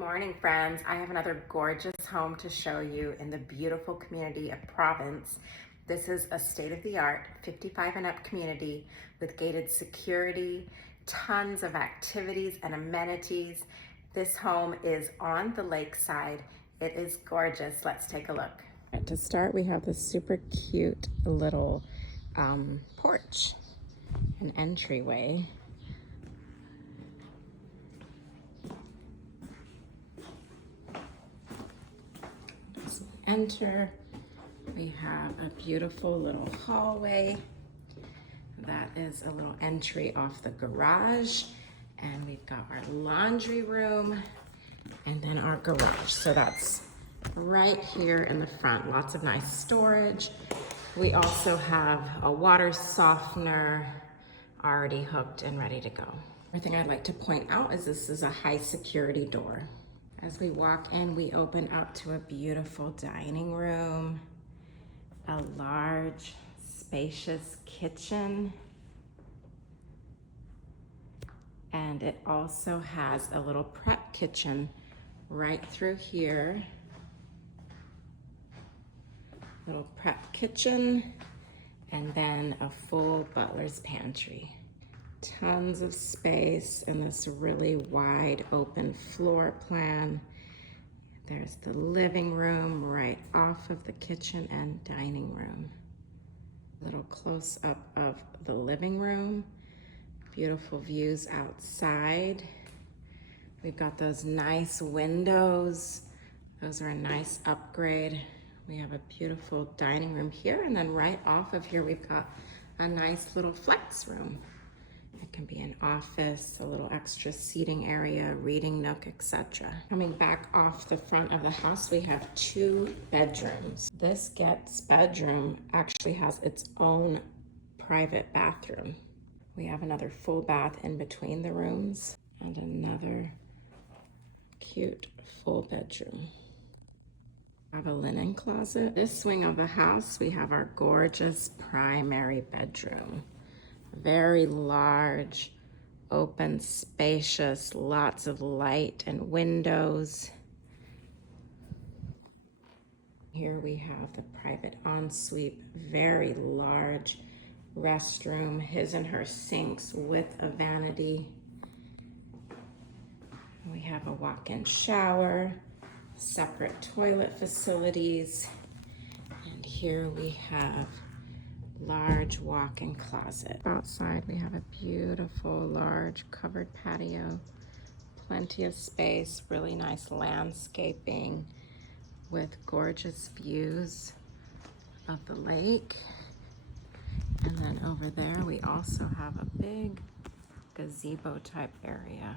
morning, friends. I have another gorgeous home to show you in the beautiful community of Province. This is a state-of-the-art 55 and up community with gated security, tons of activities and amenities. This home is on the lakeside. It is gorgeous. Let's take a look. To start, we have this super cute little porch, an entryway. Enter. We have a beautiful little hallway. That is a little entry off the garage. And we've got our laundry room and then our garage. So that's right here in the front. Lots of nice storage. We also have a water softener already hooked and ready to go. One thing I'd like to point out is this is a high security door. As we walk in, we open up to a beautiful dining room, a large, spacious kitchen, and it also has a little prep kitchen right through here. Little prep kitchen, and then a full butler's pantry. Tons of space in this really wide open floor plan. There's the living room right off of the kitchen and dining room. A little close up of the living room. Beautiful views outside. We've got those nice windows. Those are a nice upgrade. We have a beautiful dining room here, and then right off of here we've got a nice little flex room. It can be an office, a little extra seating area, reading nook, etc. Coming back off the front of the house, we have 2 bedrooms. This guest bedroom actually has its own private bathroom. We have another full bath in between the rooms and another cute full bedroom. We have a linen closet. This wing of the house, we have our gorgeous primary bedroom. Very large, open, spacious, lots of light and windows. Here we have the private ensuite, very large restroom, his and her sinks with a vanity. We have a walk-in shower, separate toilet facilities, and here we have large walk-in closet. Outside we have a beautiful large covered patio, plenty of space, really nice landscaping with gorgeous views of the lake. And then over there we also have a big gazebo type area.